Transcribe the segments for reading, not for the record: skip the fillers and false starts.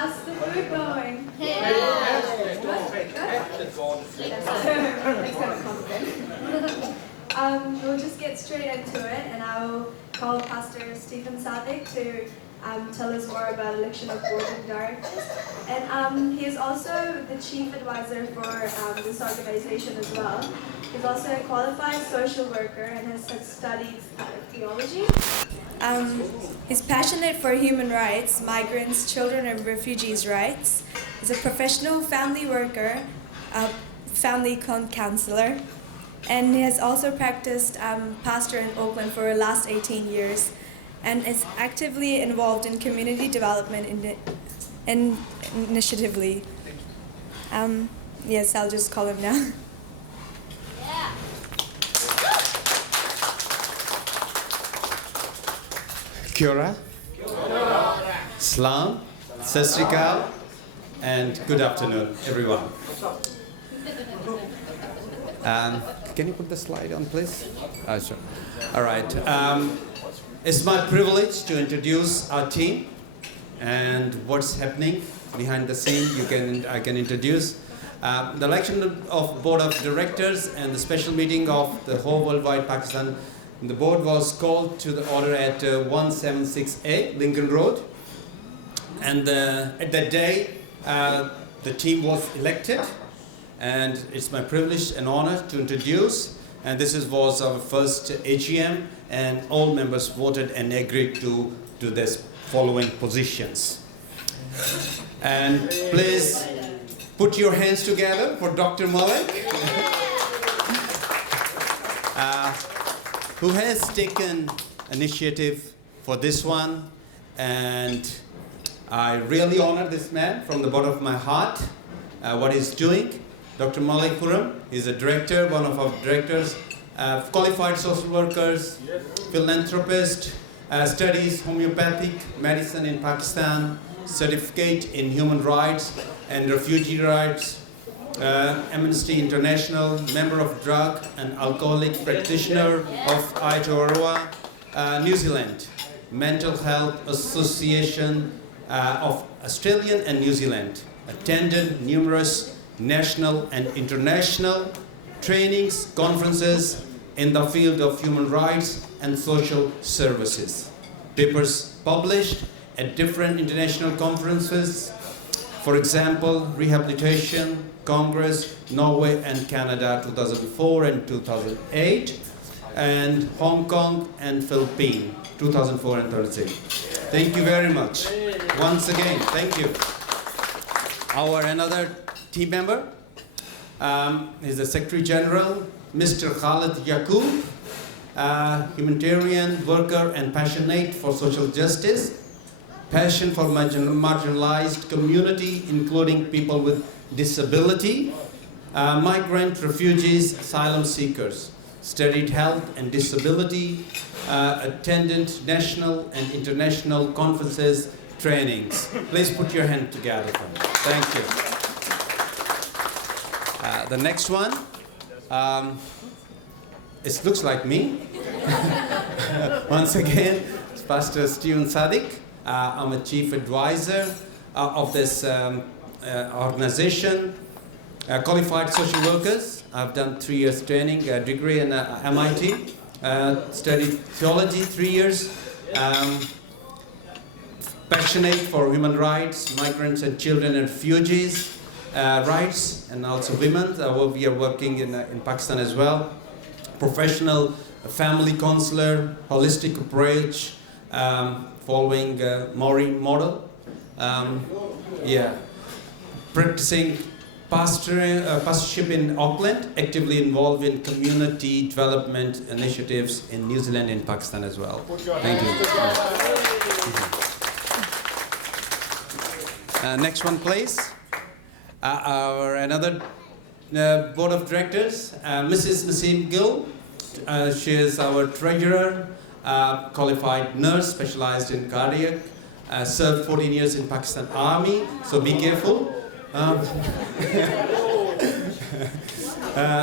How's the food going? Good? We'll just get straight into it, and I will call Pastor Stephen Sadik to tell us more about election of board of directors. And he is also the chief advisor for this organization as well. He's also a qualified social worker and has studied theology. He's passionate for human rights, migrants, children and refugees' rights. He's a professional family worker, family counselor, and he has also practiced pastor in Oakland for the last 18 years and is actively involved in community development initiatively. Yes, I'll just call him now. Kia ora, Salam, Sat Sri Akal, and good afternoon, everyone. Can you put the slide on, please? Sure. All right. It's my privilege to introduce our team and what's happening behind the scene. I can introduce the election of board of directors and the special meeting of the whole worldwide Pakistan. The board was called to the order at 176A Lincoln Road, and at that day the team was elected, and it's my privilege and honor to introduce. And this was our first AGM, and all members voted and agreed to this following positions. And please put your hands together for Dr. Malik, who has taken initiative for this one. And I really honor this man from the bottom of my heart, what he's doing. Dr. Malik Puram is a director, one of our directors, qualified social workers, philanthropist, studies homeopathic medicine in Pakistan, certificate in human rights and refugee rights, Amnesty International, member of drug and alcoholic practitioner of Aotearoa, New Zealand, Mental Health Association of Australia and New Zealand, attended numerous national and international trainings, conferences in the field of human rights and social services. Papers published at different international conferences, for example, Rehabilitation Congress, Norway and Canada 2004 and 2008, and Hong Kong and Philippines 2004 and 2006. Thank you very much. Once again, thank you. Our another team member is the Secretary General, Mr. Khalid Yaqub, humanitarian worker and passionate for social justice, passion for marginalized community, including people with disability, migrant refugees, asylum seekers, studied health and disability, attended national and international conferences, trainings. Please put your hand together for me. Thank you. The next one, it looks like me. Once again, it's Pastor Stephen Sadik. I'm a chief advisor of this organization, qualified social workers. I've done 3 years training, a degree in MIT, studied theology 3 years, passionate for human rights, migrants and children and refugees rights, and also women. We are working in Pakistan as well. Professional family counselor, holistic approach, following Maori model. Practicing pastorship in Auckland, actively involved in community development initiatives in New Zealand and Pakistan as well. Thank you. Next one, please. Our another board of directors, Mrs. Naseem Gill. She is our treasurer, qualified nurse, specialized in cardiac, served 14 years in Pakistan Army, so be careful.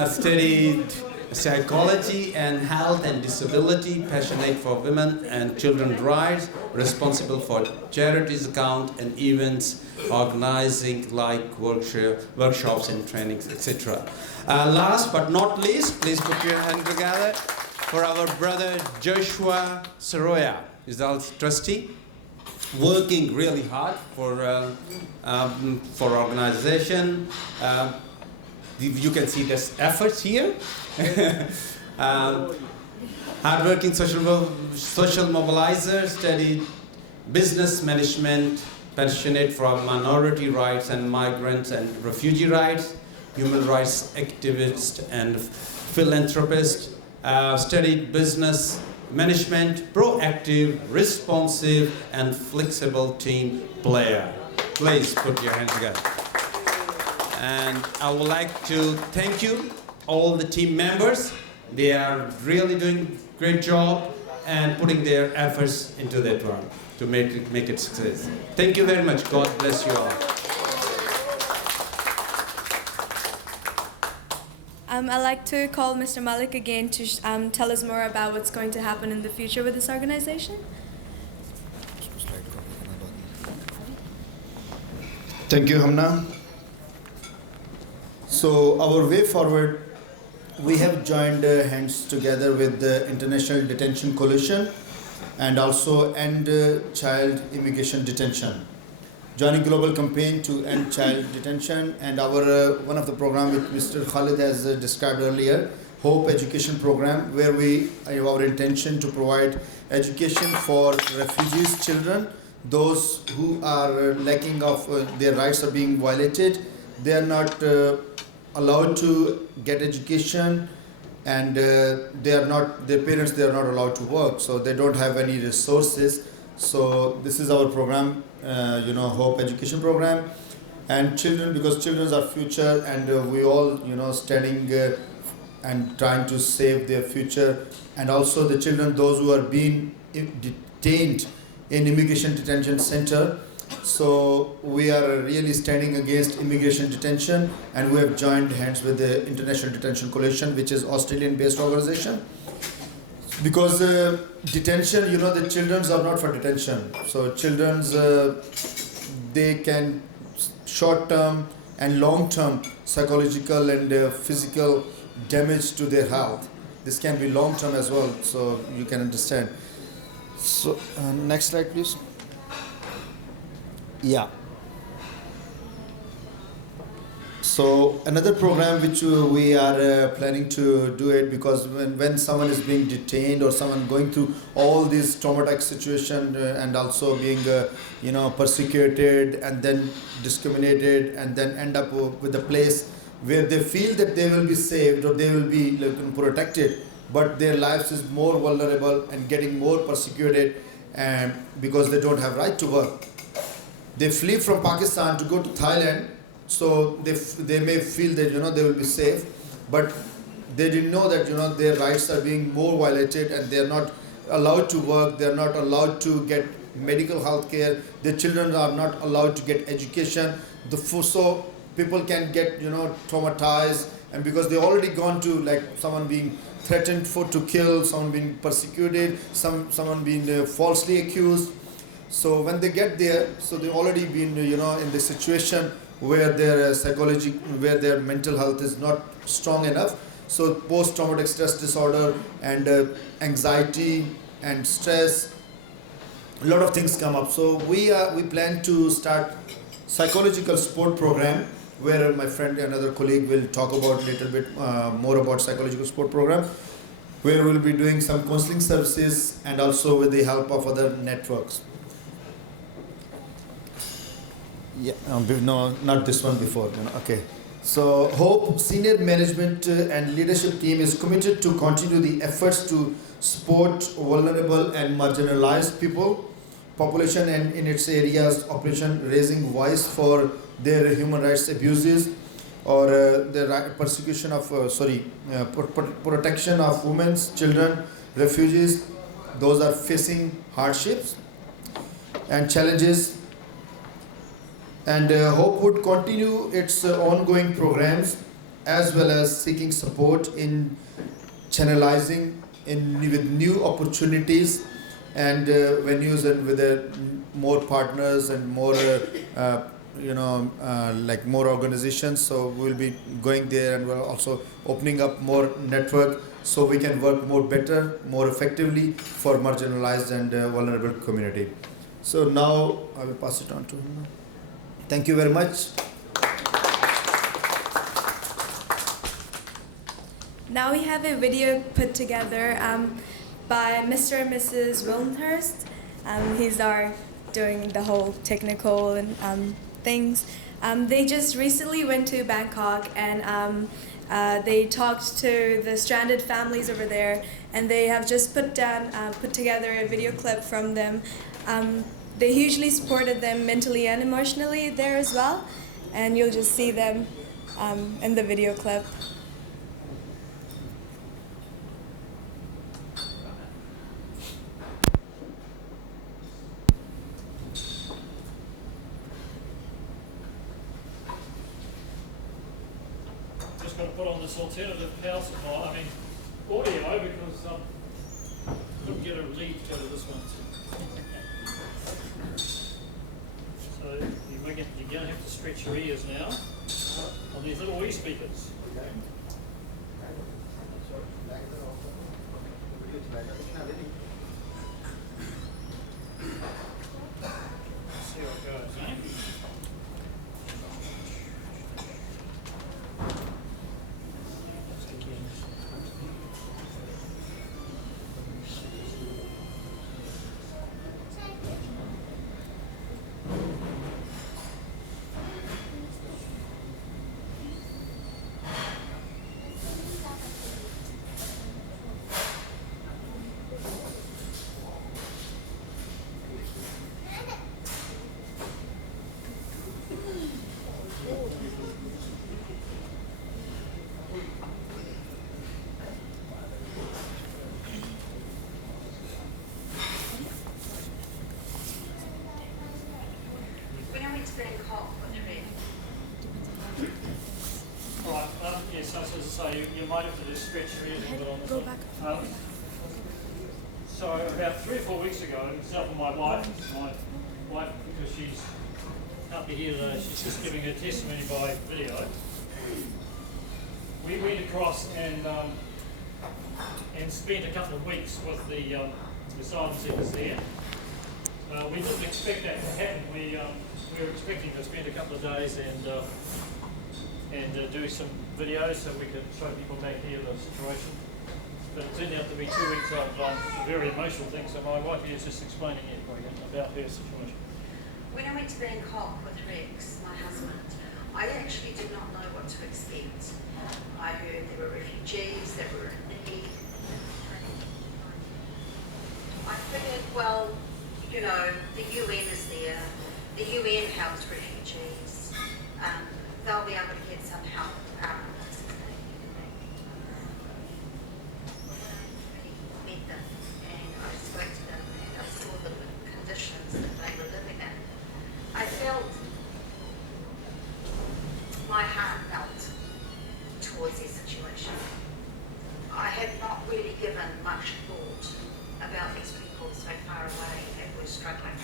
Studied psychology and health and disability, passionate for women and children's rights, responsible for charities account and events, organizing like workshops and trainings, etc. Last but not least, please put your hand together for our brother Joshua Soroya. He's our trustee, working really hard for organization. You can see this efforts here. Hardworking social mobilizer, studied business management, passionate for minority rights and migrants and refugee rights, human rights activist and philanthropist, studied business management, proactive, responsive, and flexible team player. Please put your hands together. And I would like to thank you, all the team members. They are really doing a great job and putting their efforts into that one to make it success. Thank you very much. God bless you all. I'd like to call Mr. Malik again to tell us more about what's going to happen in the future with this organization. Thank you, Hamna. So our way forward, we have joined hands together with the International Detention Coalition and also End Child Immigration Detention, joining global campaign to end child detention, and our one of the program which Mr. Khalid has described earlier, Hope Education Program, where we have our intention to provide education for refugees children, those who are lacking of their rights are being violated. They are not allowed to get education, and their parents they are not allowed to work, so they don't have any resources. So this is our program, Hope Education Program, and children, because children are future, and we all standing and trying to save their future, and also the children those who are being detained in immigration detention center. So we are really standing against immigration detention, and we have joined hands with the International Detention Coalition, which is Australian-based organization. Because detention, the children's are not for detention. So children's, they can short-term and long-term psychological and physical damage to their health. This can be long-term as well, so you can understand. So next slide, please. Yeah. So another program which we are planning to do it, because when someone is being detained or someone going through all these traumatic situation and also being persecuted and then discriminated and then end up with a place where they feel that they will be saved or they will be protected, but their lives is more vulnerable and getting more persecuted, and because they don't have right to work. They flee from Pakistan to go to Thailand, so they may feel that they will be safe, but they didn't know that their rights are being more violated, and they are not allowed to work, they are not allowed to get medical health care, their children are not allowed to get education. So people can get traumatized, and because they already gone to someone being threatened to kill, someone being persecuted, someone being falsely accused. So when they get there, so they've already been in the situation where their psychology, where their mental health is not strong enough. So post-traumatic stress disorder and anxiety and stress, a lot of things come up. So we plan to start psychological support program, where my friend, another colleague, will talk about a little bit more about psychological support program, where we'll be doing some counseling services and also with the help of other networks. Yeah, no, not this one before. Okay. So Hope senior management and leadership team is committed to continue the efforts to support vulnerable and marginalized population and in its areas operation, raising voice for their human rights abuses or the persecution of protection of women, children, refugees. Those are facing hardships and challenges. And Hope would continue its ongoing programs as well as seeking support in channelizing with new opportunities and venues, and with more partners and more like more organizations. So we'll be going there, and we're also opening up more network so we can work more better, more effectively for marginalized and vulnerable community. So now I will pass it on to him. Thank you very much. Now we have a video put together by Mr. and Mrs. Wildenhurst. He's doing the whole technical and things. They just recently went to Bangkok, and they talked to the stranded families over there, and they have just put together a video clip from them. They hugely supported them mentally and emotionally there as well, and you'll just see them in the video clip. Just got to put on this alternative power supply, audio, because couldn't get a lead to go to this one. So you're going to have to stretch your ears now on these little wee speakers. See how it goes, eh? Yes, as I say, you might have to just stretch your ears a little bit on this one. So about 3 or 4 weeks ago, myself and my wife, because she's can't be here today, she's just giving her testimony by video. We went across and spent a couple of weeks with the asylum seekers there. We didn't expect that to happen. We were expecting to spend a couple of days and do some videos so we could show people back here the situation. But it turned out to be 2 weeks of very emotional things, so my wife here is just explaining it about her situation. When I went to Bangkok with Rex, my husband, I actually did not know what to expect. I heard there were refugees that were in need. I figured, well, you know, the UN is there. The UN helps refugees. They'll be able to get some help. Met them, and I spoke to them, and I saw the conditions that they were living in. I felt my heart melt towards their situation. I had not really given much thought about these people so far away that were struggling.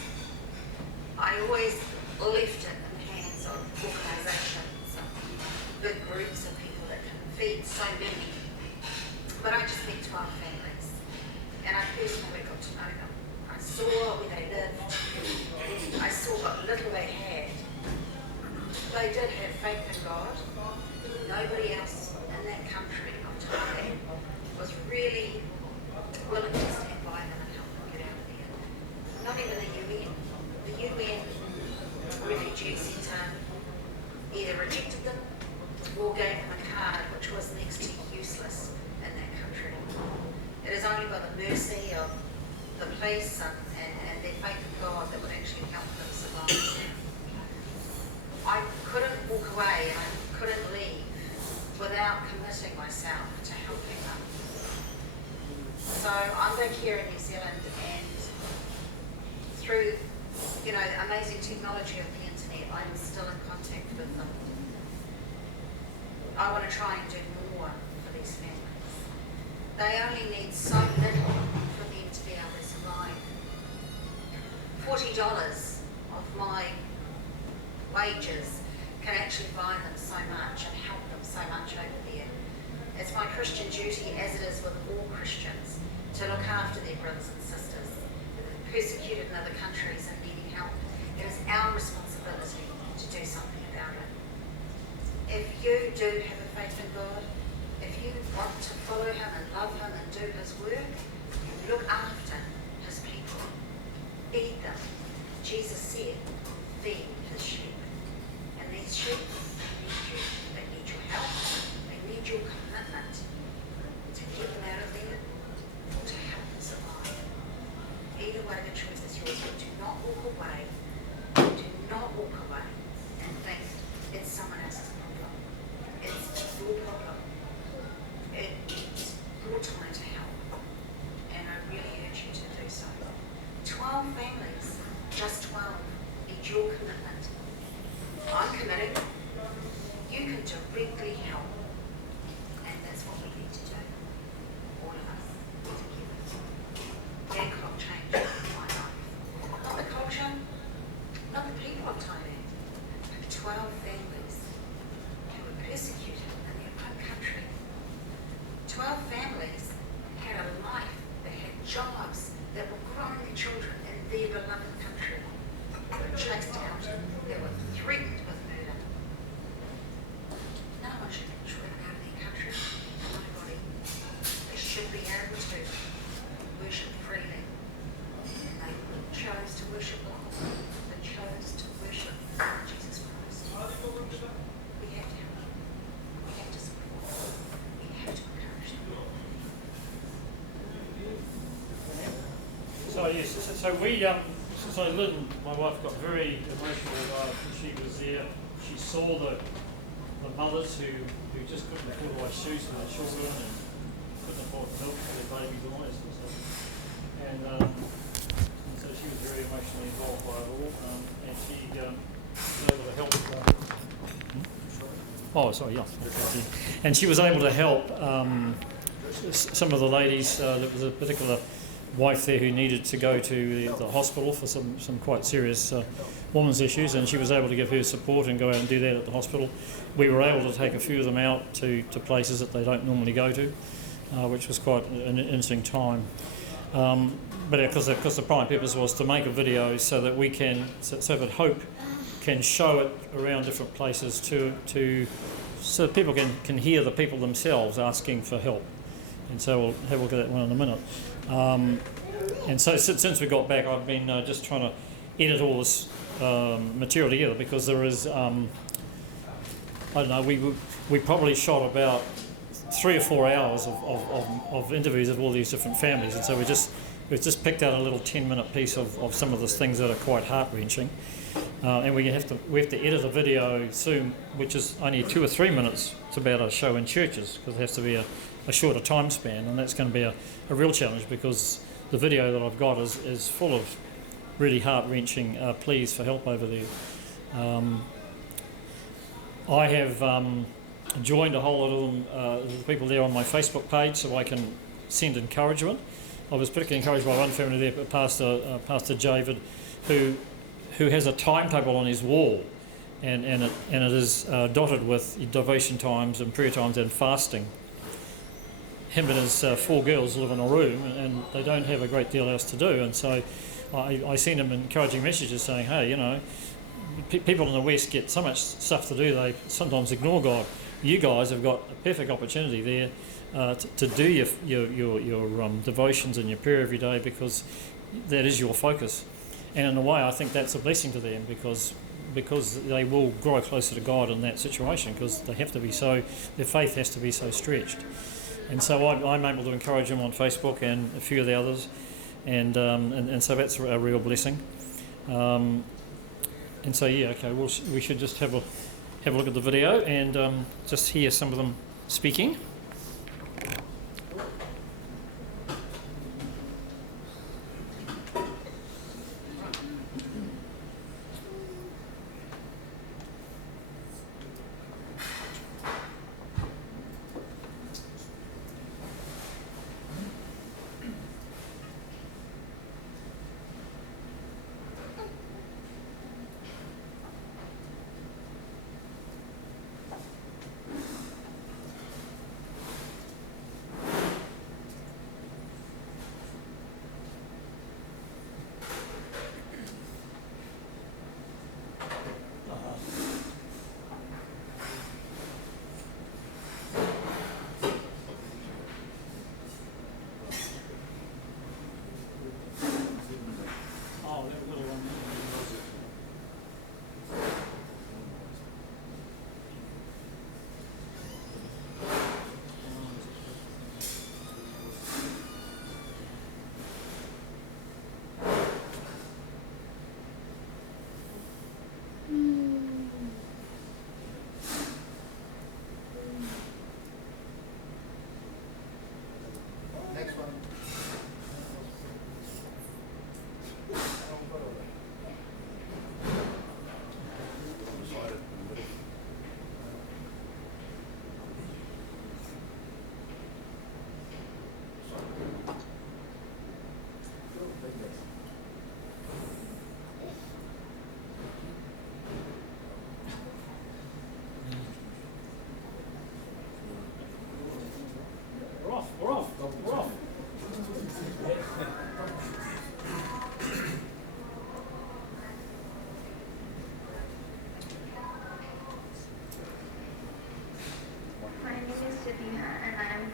I always left it in the hands of organisations, big groups of people that can feed so many. But I just went to our families, and I personally got to know them. I saw where they lived. I saw what little they had. They did have faith in God. Nobody else in that country of Thailand was really willing to stand by them and help them get out of there. Not even the UN. The UN Refugee Centre either rejected them or gave them a card which was next to useless in that country. It is only by the mercy of the police and their faith in God that would actually help them survive. I couldn't walk away and I couldn't leave without committing myself to helping them. So I'm back here in New Zealand, and through the amazing technology of the internet, I'm still in contact with them. I want to try and do more for these families. They only need so little for them to be able to survive. $40 of my wages can actually buy them so much and help them so much over there. It's my Christian duty, as it is with all Christians, to look after their brothers and sisters persecuted in other countries and needing help. It is our responsibility to do something about it. If you do have a faith in God, if you want to follow him and love him and do his work, look after his people. Feed them. Jesus said, feed his sheep. And these sheep need you. They need your help. They need your commitment to get them out of there or to help them survive. Either way, the choice is yours. But do not walk away. Do not walk away and think it's someone else's problem. It's your problem. It's your time to help. And I really urge you to do so. 12 families, just 12, need your commitment. I'm committed. You can directly help. And that's what we need to do. All of us together. That clock changed my life. Not the culture, not the people of Thailand, but 12 families who were persecuted in their own country. 12 families had a life, they had jobs, that were growing their children in their beloved country. They were chased out, they were threatened with murder. No one should be driven out of their country, nobody. They should be able to worship freely. And they chose to worship God. They chose to worship Jesus Christ. We have to help them. We have to support them. We have to encourage them. So yes, so Lynn, my wife, got very emotional when she was there. She saw the mothers who just couldn't afford to buy shoes for their children and couldn't afford milk for their babies and all that sort of stuff. And so she was very emotionally involved by it all, and she was able to help. And she was able to help some of the ladies. There was a particular wife there who needed to go to the hospital for some quite serious women's issues, and she was able to give her support and go out and do that at the hospital. We were able to take a few of them out to places that they don't normally go to, which was quite an interesting time. But because the prime purpose was to make a video so that we can, so that Hope can show it around different places so that people can hear the people themselves asking for help. And so we'll have a look at that one in a minute. And so since we got back, I've been just trying to edit all this material together, because there is, I don't know, we probably shot about 3 or 4 hours of interviews of all these different families, and so we've just picked out a little 10-minute piece of some of the things that are quite heart-wrenching, and we have to edit a video soon, which is only 2 or 3 minutes. It's about a show in churches, because it has to be a shorter time span, and that's going to be a real challenge, because the video that I've got is full of really heart-wrenching pleas for help over there. I have joined a whole lot of them, the people there on my Facebook page, so I can send encouragement. I was particularly encouraged by one family there, Pastor David, who has a timetable on his wall, and it is dotted with devotion times and prayer times and fasting. Him and his 4 girls live in a room, and they don't have a great deal else to do, and so I send them encouraging messages saying, hey, you know, people in the West get so much stuff to do, they sometimes ignore God. You guys have got a perfect opportunity there to do your devotions and your prayer every day, because that is your focus. And in a way, I think that's a blessing to them, because they will grow closer to God in that situation, because they have to be so, their faith has to be so stretched. And so I'm able to encourage them on Facebook and a few of the others, and so that's a real blessing. And so we should just have a look at the video and just hear some of them speaking.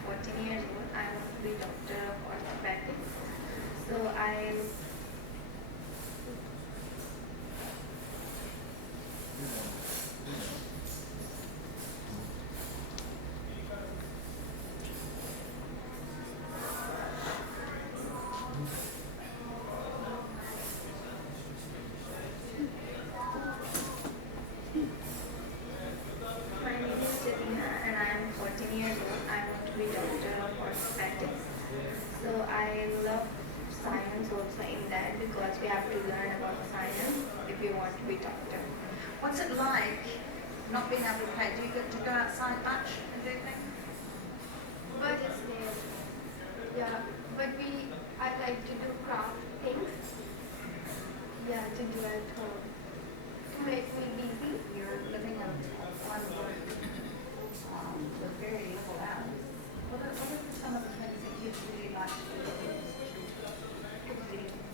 14 years old. I want to be doctor of orthopedics. So I My name is Jalina and I am 14 years old. I want to be doctor of orthopedics. So I love science also in that because we have to learn about science if we want to be doctor. What's it like not being able to play? Do you get to go outside much and do things? But it's there. Yeah, but I like to do craft things. Yeah, to do at home. To make me busy. You're living in one room with very little hours. What are some of the things that you'd really like to do?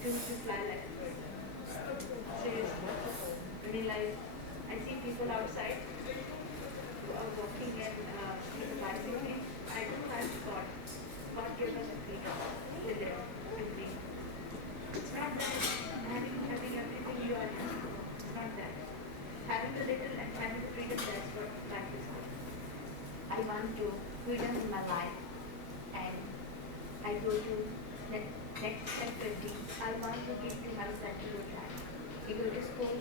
To fly like a bird. Seriously. Really like, I see people outside who are walking and with a bicycle. I do have God gives us a freedom to live and breathe. It's not that having everything you are having. It's not that. Having a little and having freedom, that's what life is all. I want to freedom in my life, and I go to next step 20. I want to give to my son to go track. He go to school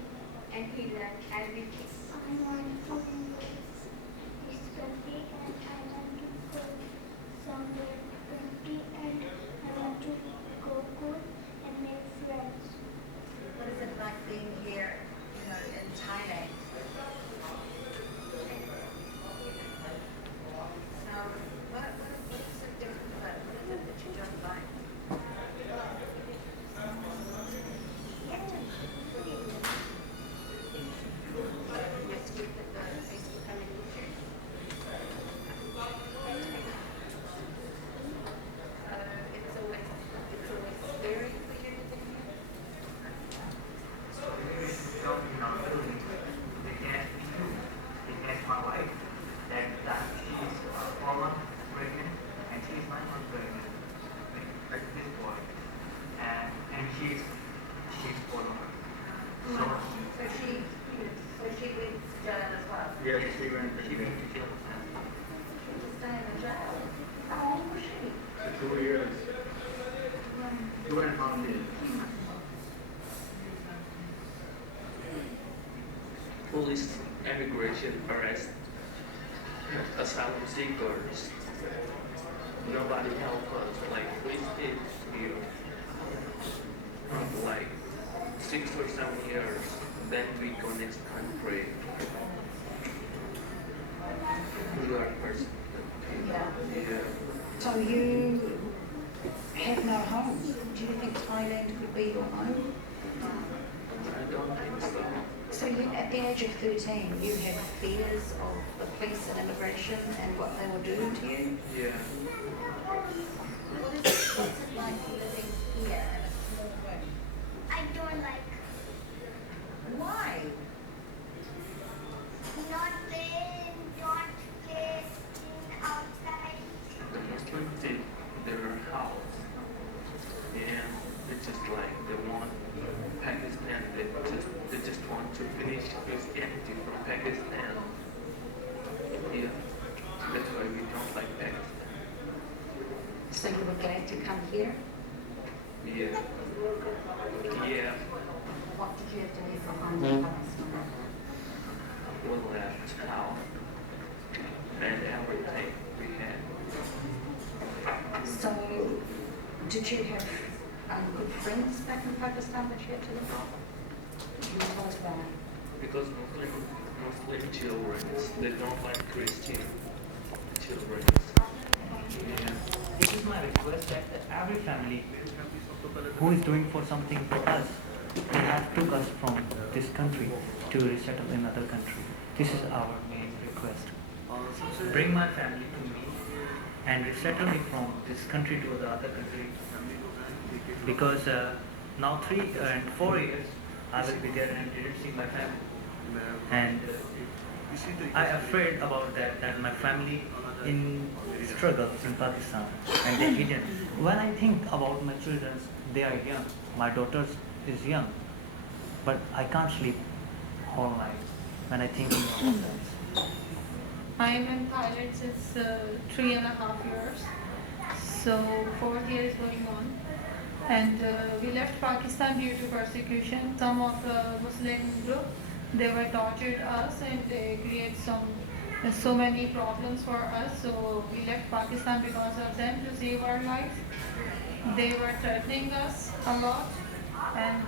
and he learn everything. I want to visit this country and I want to go somewhere country and I want to go good and make friends. what is it like being here, in Thailand? So, what is so different about it? What is it that you don't like? Yes, you put the Facebook coming with you. It's always scary for you to be here. My wife that she's 4 months pregnant and she's 9 months pregnant like this boy and she's 4 months. So she went to jail as well. Yes, she went to jail. She was staying in jail. How old was she? 2 years. 2.5 years. Police immigration arrest asylum seekers. Nobody help us. Like we stayed here like 6 or 7 years. Then we go next country. We are person. Yeah. So you have no home. Do you think Thailand could be your home? I don't think so. So you, at the age of 13, you have fears of the police and immigration and what they will do to you? Yeah. What's it like living here in a small room? I don't like Why? not play, not play outside. The Muslim take their house and it's just like they want Pakistan, they just want to finish Christianity from Pakistan. Yeah. That's why we don't like Pakistan. So you were glad to come here? Yeah. Yeah. What did you have to leave behind in Pakistan? We left house and everything we had. So, did you have good friends back in Pakistan that you had to live with? You was why? Because Muslim children, they don't like Christian children. Yeah. This is my request that every family who is doing for something for us, they have took us from this country to resettle in another country. This is our main request. Bring my family to me and resettle me from this country to the other country. Because now 3 and 4 years I will be there and didn't see my family. And I afraid about that my family in struggle in Pakistan and they didn't. When I think about my children, they are young. My daughter is young, but I can't sleep all night when I think about that. I'm in Thailand since 3.5 years. So 4 years going on. And we left Pakistan due to persecution. Some of the Muslim group, they were tortured us and they create so many problems for us. So we left Pakistan because of them to save our lives. They were threatening us a lot, and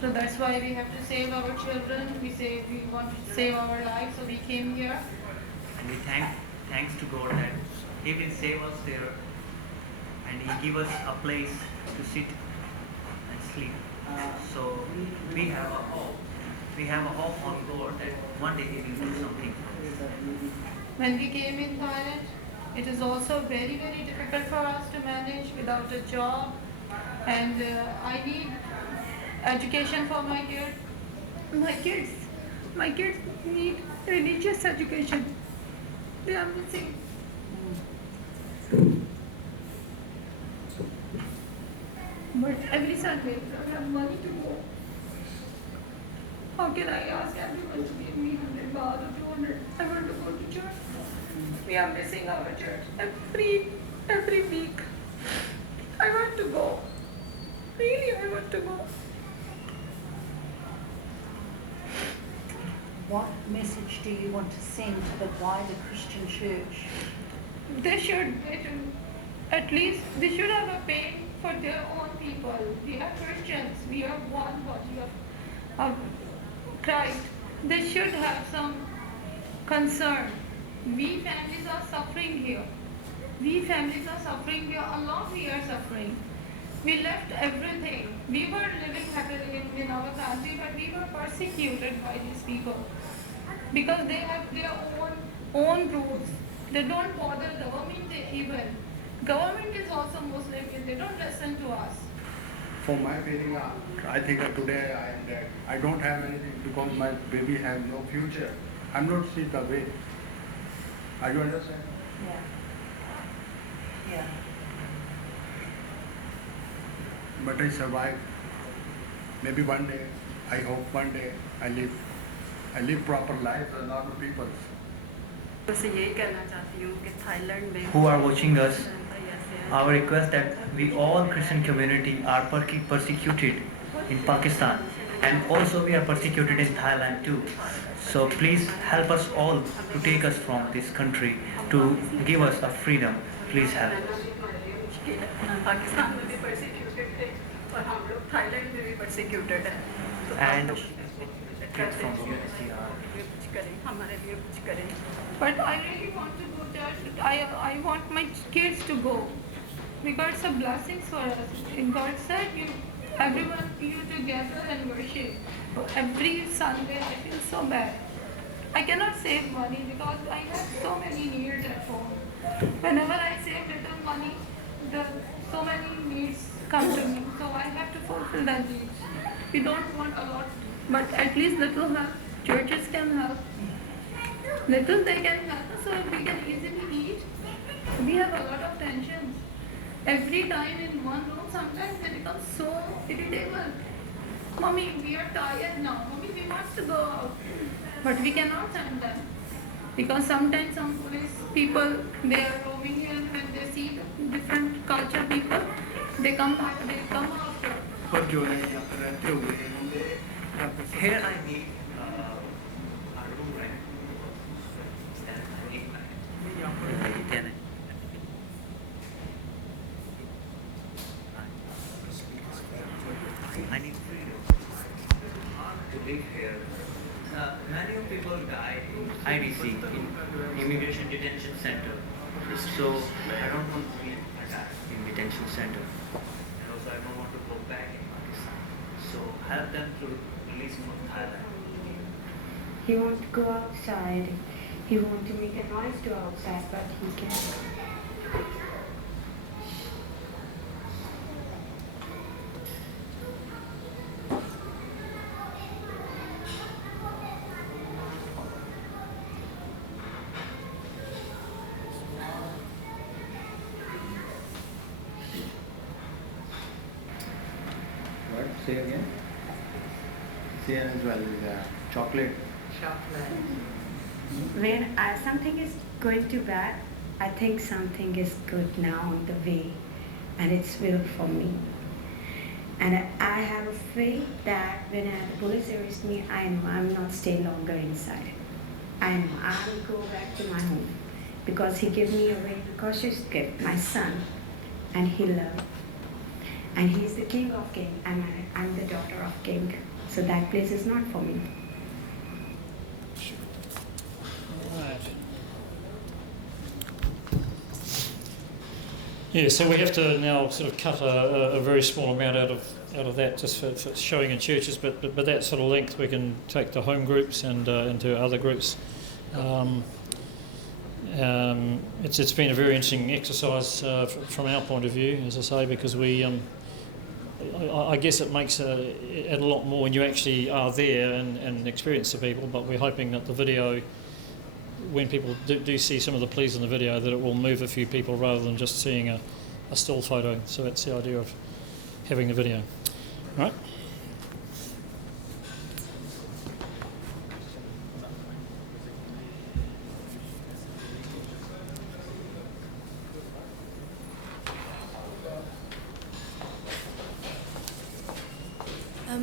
so that's why we have to save our children. We want to save our lives, so we came here. And we thanks to God that He will save us there and He give us a place to sit and sleep. So we have a hope. We have a hope on God that one day He will do something for us. When we came in Thailand, it is also very, very difficult for us to manage without a job. And I need education for my kids. My kids need religious education. They are missing. But every Sunday, I don't have money to go. How can I ask everyone to give me 100 baht or 200? I want to go to church. We are missing our church every week. I want to go. Really, I want to go. What message do you want to send to the wider Christian church? They should at least they should have a pain for their own people. We are Christians. We are one body of Christ. They should have some concern. We families are suffering here. A lot we are suffering. We left everything. We were living happily in our country, but we were persecuted by these people because they have their own rules. They don't bother government even. Government is also Muslim. They don't listen to us. For my feeling, I think today I am dead. I don't have anything because my baby has no future. I'm not see the way. Are you understand? Yeah. But I survived. Maybe one day, I hope one day I live proper life as normal people. Who are watching us, our request that we all Christian community are persecuted in Pakistan and also we are persecuted in Thailand too. So please help us all to take us from this country, to give us a freedom. Please help us. Pakistan will be persecuted और हम लोग Thailand में भी persecuted है. And kids from UNHCR. हमारे लिए कुछ करें. But I really want to go church. I want my kids to go. Because it's a blessing for us. And God said everyone you together and worship. Every Sunday I feel so bad. I cannot save money because I have so many needs at home. Whenever I save little money, so many needs come to me. So I have to fulfill that needs. We don't want a lot, but at least little help. Churches can help. Little they can help us so we can easily eat. We have a lot of tensions. Every time in one room, sometimes they become so irritable. Mommy, we are tired now. Mommy, we want to go out. But we cannot send them. Because sometimes some police people, they are roaming here and when they see different culture people, they come after. Here I need a room rent. And I need my tenant. I need freedom to live here. Many of people die in IDC, in Immigration Detention Center. So I don't want to be attacked in detention center. And also I don't want to go back in Pakistan. So help them to release from Thailand. He wants to go outside. He wants to make a noise to outside, but he can't. say again. Say as well. Chocolate. Chocolate. When something is going too bad, I think something is good now on the way, and it's will for me. And I have a faith that when the police arrest me, I know I'm not staying longer inside. I know I will go back to my home because he gave me a very cautious gift, my son, and he loved. And he's the king of king, and I'm the daughter of king. So that place is not for me. Right. Yeah, so we have to now sort of cut a very small amount out of that just for showing in churches, but that sort of length we can take to home groups and into other groups. It's been a very interesting exercise from our point of view, as I say, because we I guess it makes it a lot more when you actually are there and experience the people, but we're hoping that the video, when people do see some of the pleas in the video, that it will move a few people rather than just seeing a still photo. So that's the idea of having the video. Right?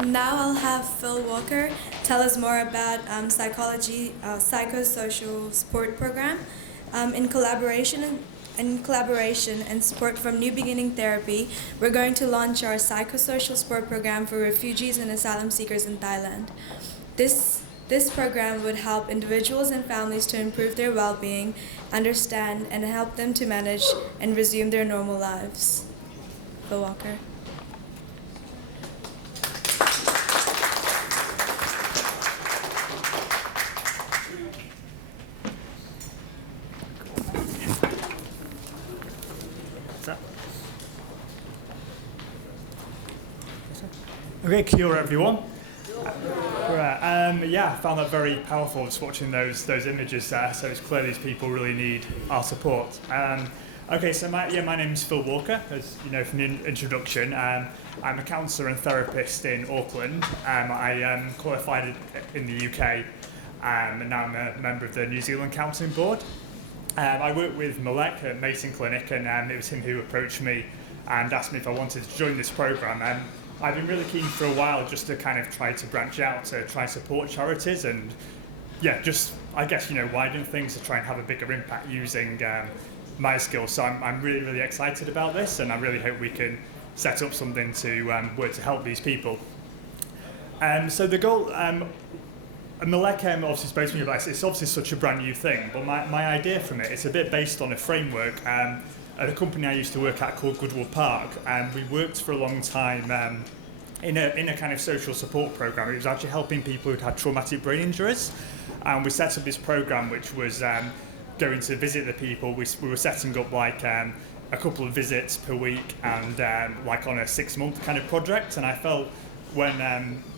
Now I'll have Phil Walker tell us more about psychosocial support program. In collaboration and support from New Beginning Therapy, we're going to launch our psychosocial support program for refugees and asylum seekers in Thailand. This program would help individuals and families to improve their well-being, understand, and help them to manage and resume their normal lives. Phil Walker. Okay, kia ora everyone. Yeah, I found that very powerful just watching those images there, so it's clear these people really need our support. Okay, so my name's Phil Walker, as you know from the introduction. I'm a counsellor and therapist in Auckland. I qualified in the UK, and now I'm a member of the New Zealand Counselling Board. I work with Malek at Mason Clinic, and it was him who approached me and asked me if I wanted to join this programme. I've been really keen for a while just to kind of try to branch out to try and support charities and just I guess widen things to try and have a bigger impact using my skills. So I'm really excited about this, and I really hope we can set up something to work to help these people. So the goal, Malek obviously spoke to me about this. It's obviously such a brand new thing, but my idea from it's a bit based on a framework at a company I used to work at called Goodwood Park, and we worked for a long time in a kind of social support program. It was actually helping people who'd had traumatic brain injuries, and we set up this program which was going to visit the people. We were setting up like a couple of visits per week, and like on a 6-month kind of project. And I felt when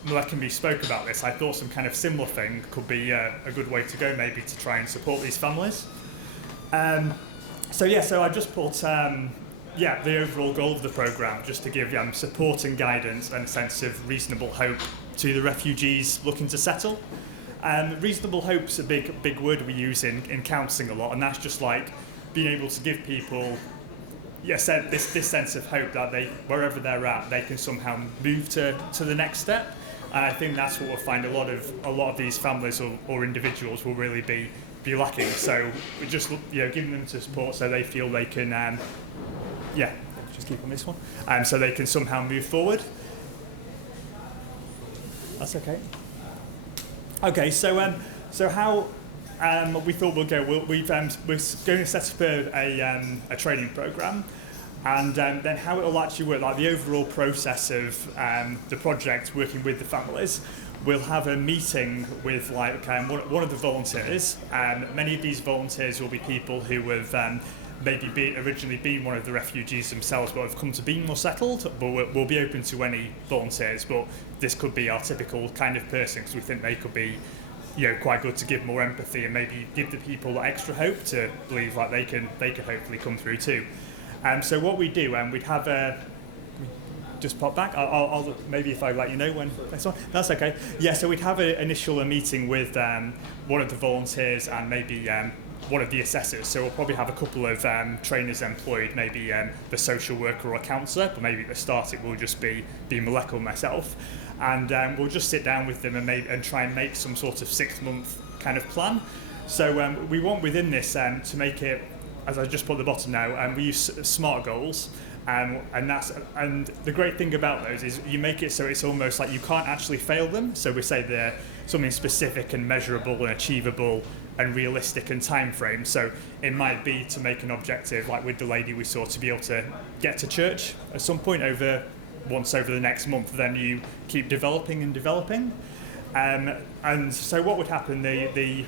Malek and me spoke about this, I thought some kind of similar thing could be a good way to go, maybe to try and support these families. So I just put the overall goal of the programme, just to give support and guidance and a sense of reasonable hope to the refugees looking to settle. Reasonable hope's a big word we use in counselling a lot, and that's just like being able to give people this sense of hope that they, wherever they're at, they can somehow move to the next step. And I think that's what we'll find a lot of these families or individuals will really be lacking. So we just giving them to support so they feel they can just keep on this one, so they can somehow move forward. That's okay. Okay, so how we thought we'll go. We're going to set up a training program, and then how it will actually work, like the overall process of the project, working with the families. We'll have a meeting with one of the volunteers. Many of these volunteers will be people who have maybe originally been one of the refugees themselves, but have come to be more settled. But we'll be open to any volunteers. But this could be our typical kind of person, because we think they could be, quite good to give more empathy and maybe give the people that extra hope to believe like they can hopefully come through too. So what we do, we'd have just pop back. I'll maybe if I let you know when that's on. That's okay. Yeah, so we'd have an initial meeting with one of the volunteers and maybe one of the assessors. So we'll probably have a couple of trainers employed, maybe the social worker or a counsellor, but maybe at the start it will just be Malek or myself. And we'll just sit down with them and try and make some sort of 6-month kind of plan. So we want within this to make it, as I just put at the bottom now, we use SMART goals. And the great thing about those is you make it so it's almost like you can't actually fail them. So we say they're something specific and measurable and achievable and realistic and time frame. So it might be to make an objective, like with the lady we saw, to be able to get to church at some point once over the next month. Then you keep developing and developing. And so what would happen? The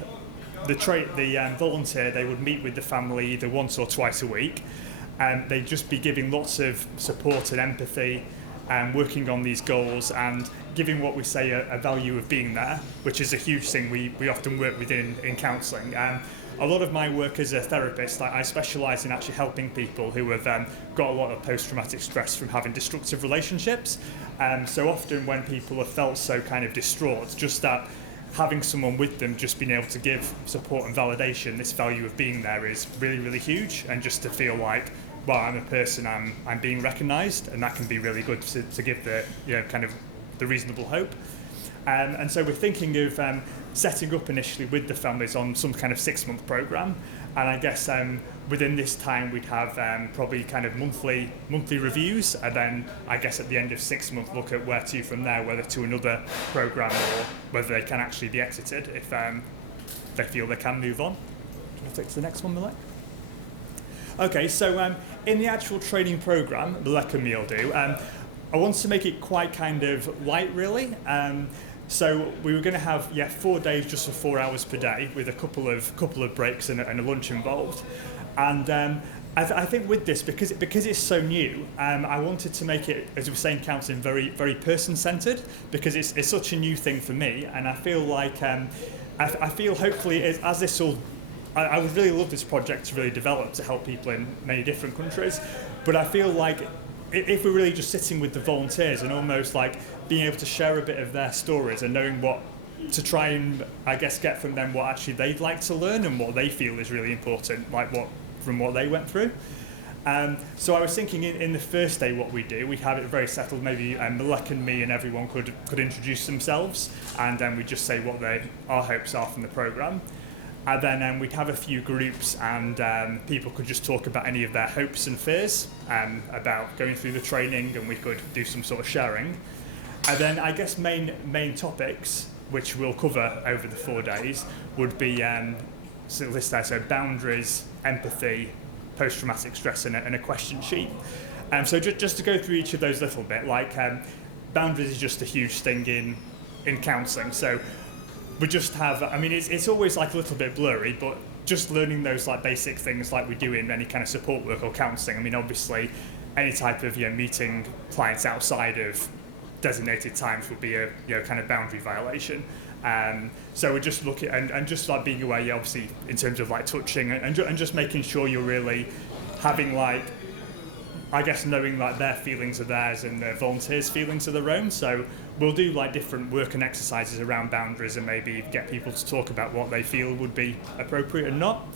volunteer, they would meet with the family either once or twice a week. They'd just be giving lots of support and empathy and working on these goals and giving what we say a value of being there, which is a huge thing we often work with in counselling. A lot of my work as a therapist, I specialise in actually helping people who have got a lot of post-traumatic stress from having destructive relationships. So often when people have felt so kind of distraught, just that having someone with them, just being able to give support and validation, this value of being there is really, really huge. And just to feel like, well, I'm a person, I'm being recognised, and that can be really good to give the kind of the reasonable hope. And so we're thinking of setting up initially with the families on some kind of 6-month programme, and I guess within this time we'd have probably kind of monthly reviews, and then I guess at the end of 6 months look at where to from there, whether to another programme or whether they can actually be exited if they feel they can move on. Do you want to take to the next one, Malek? Okay, so in the actual training programme, Malek and me will do, I wanted to make it quite kind of light, really. So we were going to have 4 days just for 4 hours per day with a couple of breaks and a lunch involved. And I think with this, because it's so new, I wanted to make it, as we were saying, counselling very, very person-centred, because it's such a new thing for me, and I feel like I feel hopefully as this all. I would really love this project to really develop to help people in many different countries, but I feel like if we're really just sitting with the volunteers and almost like being able to share a bit of their stories and knowing what to try and, I guess, get from them what actually they'd like to learn and what they feel is really important, like from what they went through. So I was thinking in the first day what we do, we'd have it very settled, maybe Malek and me and everyone could introduce themselves, and then we'd just say what our hopes are from the programme. And then we'd have a few groups, and people could just talk about any of their hopes and fears about going through the training, and we could do some sort of sharing. And then I guess main topics, which we'll cover over the 4 days, would be so boundaries, empathy, post-traumatic stress, and a question sheet. So just to go through each of those a little bit, like boundaries is just a huge thing in counselling. So we just have, I mean, it's always like a little bit blurry, but just learning those like basic things like we do in any kind of support work or counselling. I mean, obviously, any type of meeting clients outside of designated times would be a kind of boundary violation. So we're just looking and just like being aware, obviously, in terms of like touching and just making sure you're really having like, I guess, knowing like their feelings are theirs and the volunteers' feelings are their own. So we'll do like different work and exercises around boundaries and maybe get people to talk about what they feel would be appropriate and not.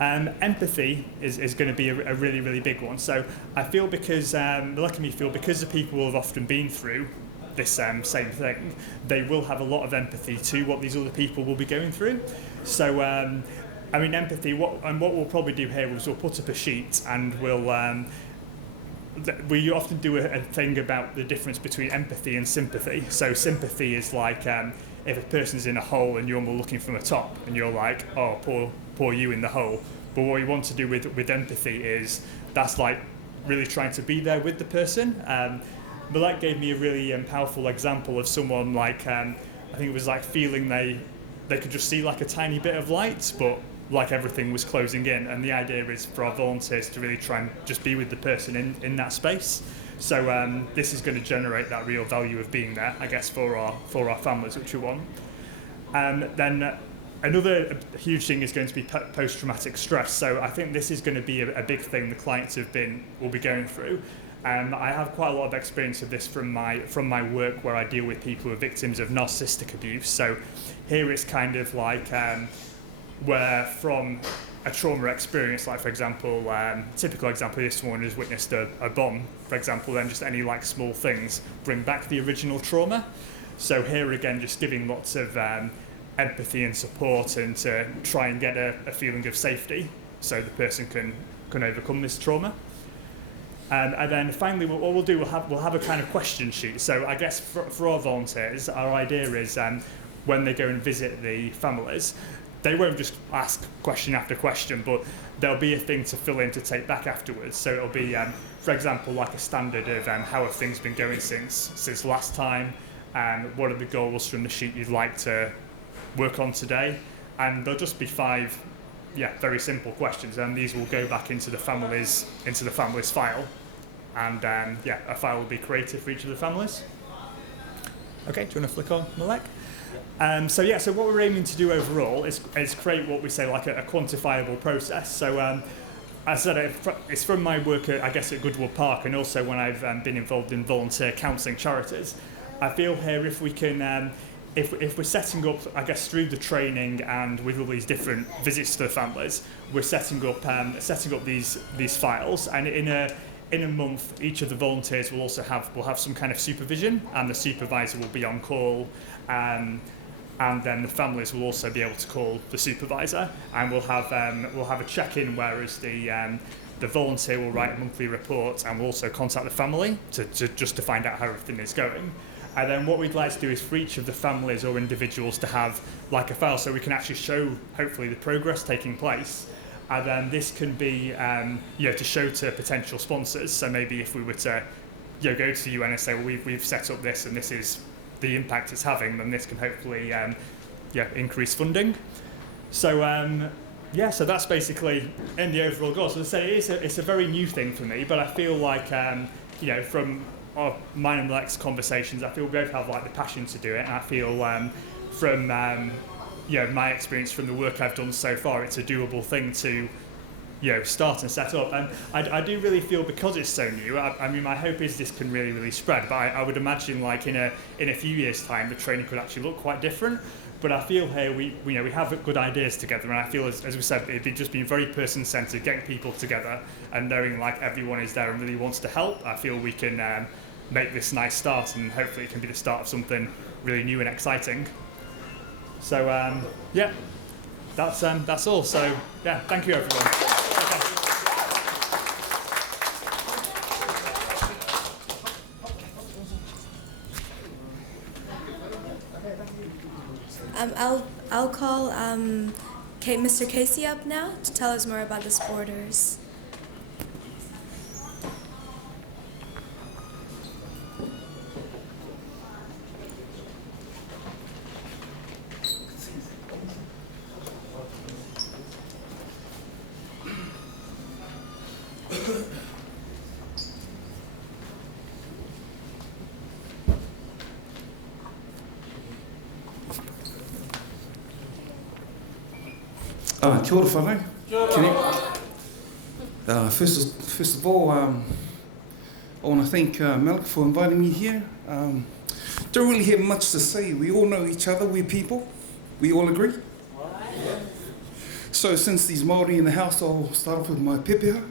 Empathy is going to be a really, really big one. So I feel because, luckily me feel, because the people will have often been through this same thing, they will have a lot of empathy to what these other people will be going through. So, I mean, empathy, what we'll probably do here is we'll put up a sheet and we often do a thing about the difference between empathy and sympathy. So sympathy is like if a person's in a hole and you're more looking from the top and you're like, oh, poor you in the hole. But what we want to do with empathy is that's like really trying to be there with the person. Malek gave me a really powerful example of someone like, I think it was like feeling they could just see like a tiny bit of light, but like everything was closing in, and the idea is for our volunteers to really try and just be with the person in that space. So this is going to generate that real value of being there, I guess, for our families, which we want. Then another huge thing is going to be post-traumatic stress. So I think this is going to be a big thing the clients will be going through. I have quite a lot of experience of this from my work where I deal with people who are victims of narcissistic abuse. So here it's kind of like where from a trauma experience, like for example, typical example, this one has witnessed a bomb, for example, then just any like small things bring back the original trauma. So here again, just giving lots of empathy and support and to try and get a feeling of safety so the person can overcome this trauma. And then finally, what we'll do, we'll have a kind of question sheet. So I guess for our volunteers, our idea is when they go and visit the families, they won't just ask question after question, but there'll be a thing to fill in to take back afterwards. So it'll be, for example, like a standard of how have things been going since last time, and what are the goals from the sheet you'd like to work on today. And there'll just be 5 very simple questions, and these will go back into the families file, and a file will be created for each of the families. Okay, do you want to flick on, Malek? So what we're aiming to do overall is create what we say like a quantifiable process. So as I said, it's from my work at Goodwood Park, and also when I've been involved in volunteer counselling charities. I feel here if we can if we're setting up, I guess, through the training and with all these different visits to the families, we're setting up these files, and in a month, each of the volunteers will have some kind of supervision, and the supervisor will be on call, and then the families will also be able to call the supervisor, and we'll have a check-in, whereas the volunteer will write a monthly report, and we'll also contact the family to find out how everything is going. And then what we'd like to do is for each of the families or individuals to have like a file so we can actually show, hopefully, the progress taking place. And then this can be, to show to potential sponsors. So maybe if we were to go to the UN and say, well, we've set up this and this is the impact it's having, then this can hopefully increase funding. So so that's basically in the overall goal. So to say it's a very new thing for me, but I feel like from mine and Lex conversations, I feel we both have like the passion to do it, and I feel from my experience from the work I've done so far, it's a doable thing to start and set up. And I do really feel, because it's so new, I mean, my hope is this can really spread, but I would imagine like in a few years' time the training could actually look quite different. But I feel here we have good ideas together, and I feel as we said, it'd just been very person-centered, getting people together and knowing like everyone is there and really wants to help. I feel we can make this nice start, and hopefully it can be the start of something really new and exciting. So that's all. So thank you everyone. I'll call Mr. Casey up now to tell us more about the supporters. Kia ora whanau. First of all, I want to thank Malek for inviting me here. Don't really have much to say. We all know each other, we're people. We all agree? So since these Māori in the house, I'll start off with my pepeha.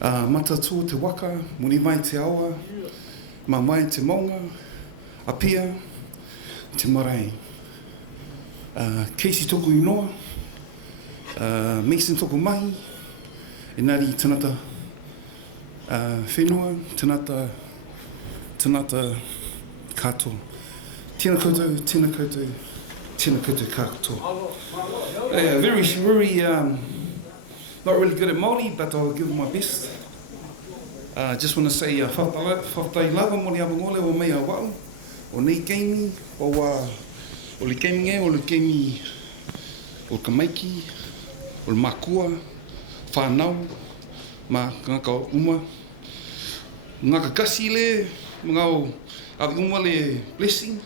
Mata tō te waka, muni mai te awa, ma mai te maunga, apia, te marae. Casey tōku inoa, Mason tōku mahi, engari tanata whenua, tanata katoa. Tēnā koutou, tēnā koutou, tēnā koutou katoa. Very, not really good at Māori, but I'll give it my best. Just want to say, whakatau lava mori awangole o mea wau, o nei keimi, o le keimi e, o le keimi, o le kamaiki, o le makua, whanau, ma ngaka uma, ngaka kasi le, ngau awi uma le blessing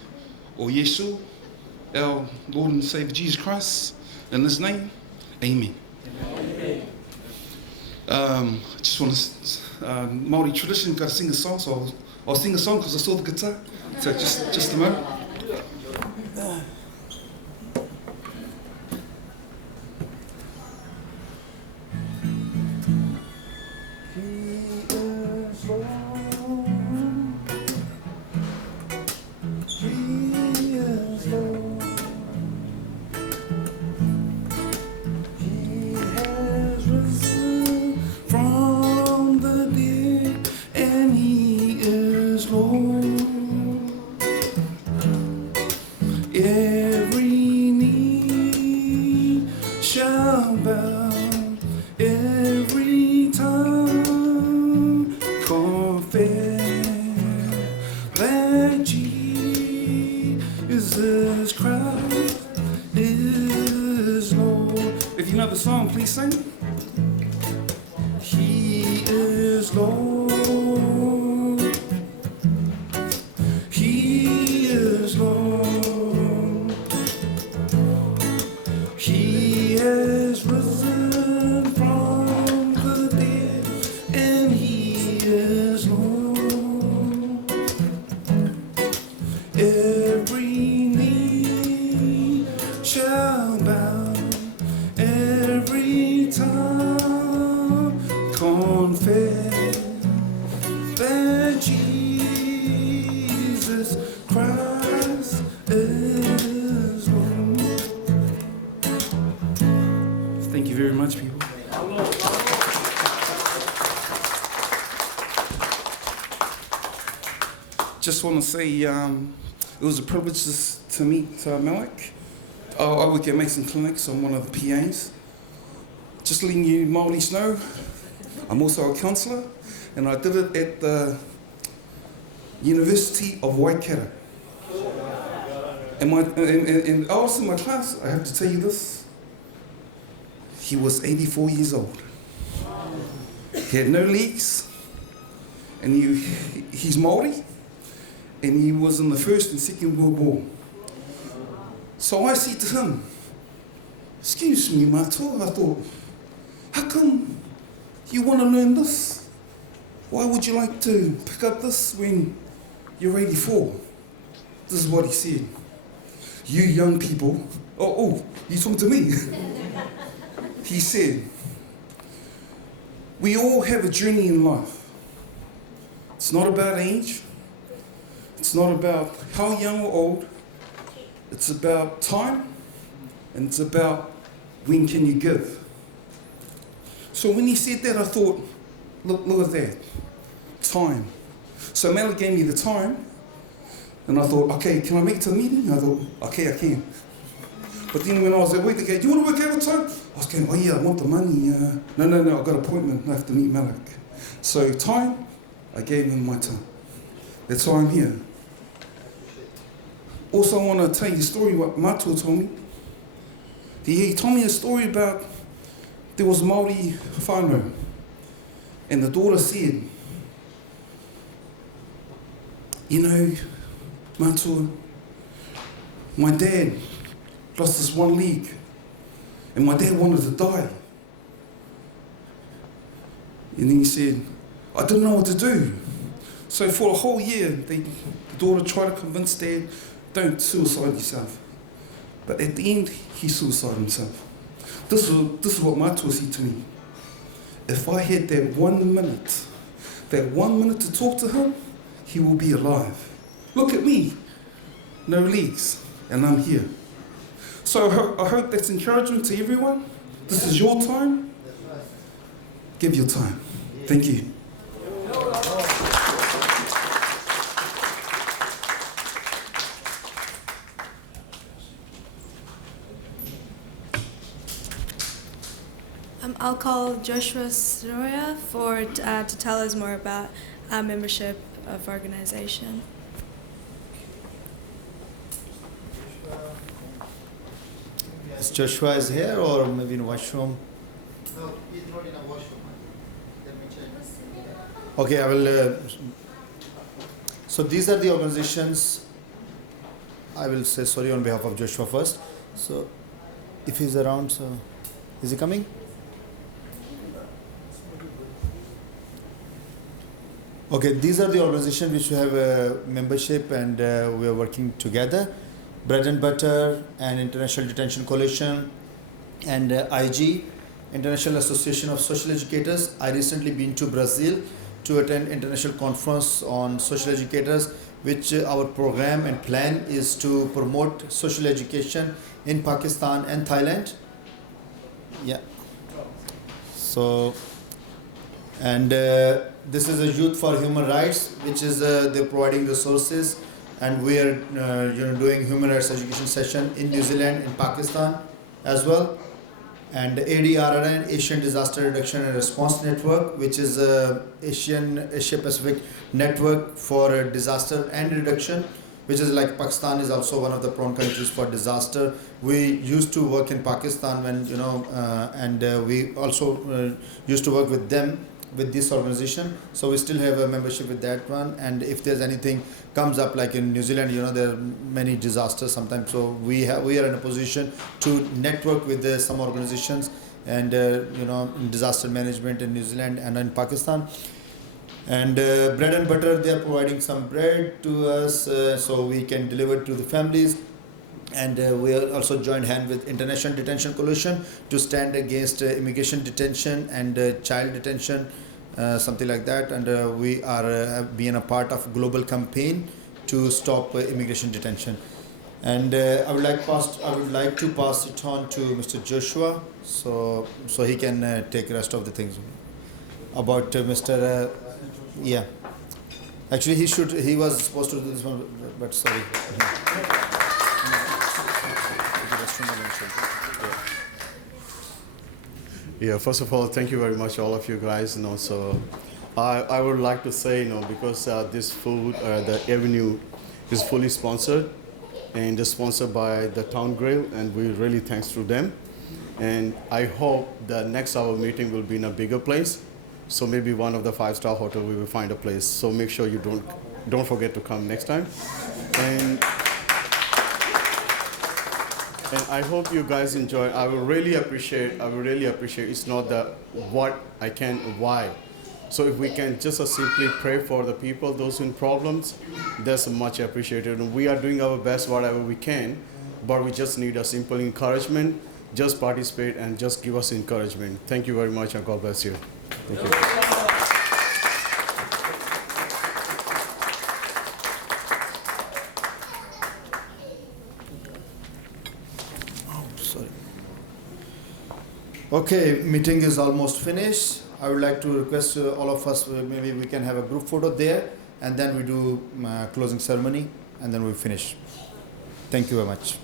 o Yesu, our Lord and Saviour Jesus Christ, in His name, Amen. Just want to, Māori tradition, got to sing a song, so I'll sing a song because I saw the guitar. So just a moment. Every knee shall bow, every tongue confess that Jesus Christ is Lord. If you know the song, please sing. He is Lord. He is Lord. He has risen from the dead, and He is Lord. Every knee shall bow, every tongue confess that Jesus Christ is Lord. Thank you very much, people. Just want to say it was a privilege to meet Malik. I work at Mason Clinic, so I'm one of the PAs. Just letting you Māoris know, I'm also a counsellor, and I did it at the University of Waikato. And I was in my class, I have to tell you this, he was 84 years old. He had no legs, and he's Māori, and he was in the First and Second World War. So I said to him, excuse me, Matua, I thought, how come you want to learn this? Why would you like to pick up this when you're 84? This is what he said. You young people, oh, you talking to me? He said, we all have a journey in life. It's not about age. It's not about how young or old. It's about time, and it's about when can you give. So when he said that, I thought, look at that, time. So Malik gave me the time, and I thought, okay, can I make it to the meeting? I thought, okay, I can. But then when I was at work, they go, do you want to work overtime? I was going, oh yeah, I want the money. No, I've got an appointment, I have to meet Malik. So time, I gave him my time. That's why I'm here. Also, I want to tell you a story what Matua told me. He told me a story about there was Māori whānau, and the daughter said, you know, Matua, my dad lost this one leg, and my dad wanted to die. And then he said, I didn't know what to do. So for a whole year, the daughter tried to convince dad, don't suicide yourself. But at the end, he suicided himself. This is what Matua said to me. If I had that 1 minute to talk to him, he will be alive. Look at me, no legs, and I'm here. So I hope that's encouragement to everyone. This is your time. Give your time. Thank you. I'll call Joshua Sroya to tell us more about our membership of organization. Yes, Joshua is here or maybe in washroom? No, he's not in a washroom. Let me check. Okay, I will. So these are the organizations. I will say sorry on behalf of Joshua first. So if he's around, so is he coming? Okay, these are the organizations which have a membership and we are working together. Bread and Butter and International Detention Coalition and IG, International Association of Social Educators. I recently been to Brazil to attend international conference on social educators, which our program and plan is to promote social education in Pakistan and Thailand. Yeah. So, and this is a Youth for Human Rights, which is they're providing resources, and we are doing human rights education session in New Zealand, in Pakistan as well. And ADRRN, Asian Disaster Reduction and Response Network, which is Asia Pacific network for disaster and reduction, which is like Pakistan is also one of the prone countries for disaster. We used to work in Pakistan when and we also used to work with them, with this organization. So we still have a membership with that one. And if there's anything comes up, like in New Zealand, there are many disasters sometimes. So we are in a position to network with some organizations and in disaster management in New Zealand and in Pakistan. And Bread and Butter, they are providing some bread to us so we can deliver to the families. And we are also joined hand with International Detention Coalition to stand against immigration detention and child detention, something like that. And we are have been a part of global campaign to stop immigration detention. And I would like to pass it on to Mr. Joshua, so he can take the rest of the things about Mr. Yeah. Actually, he was supposed to do this one, but sorry. Yeah, first of all, thank you very much, all of you guys. And also, I would like to say, because this food, the Avenue, is fully sponsored and is sponsored by the Town Grill, and we really thanks to them. And I hope the next our meeting will be in a bigger place. So maybe one of the 5-star hotel we will find a place. So make sure you don't forget to come next time. And I hope you guys enjoy. I will really appreciate. It's not the what I can, why. So if we can just simply pray for the people, those in problems, that's much appreciated. And we are doing our best, whatever we can, but we just need a simple encouragement. Just participate and just give us encouragement. Thank you very much, and God bless you. Thank you. Okay, meeting is almost finished. I would like to request all of us, maybe we can have a group photo there, and then we do closing ceremony, and then we finish. Thank you very much.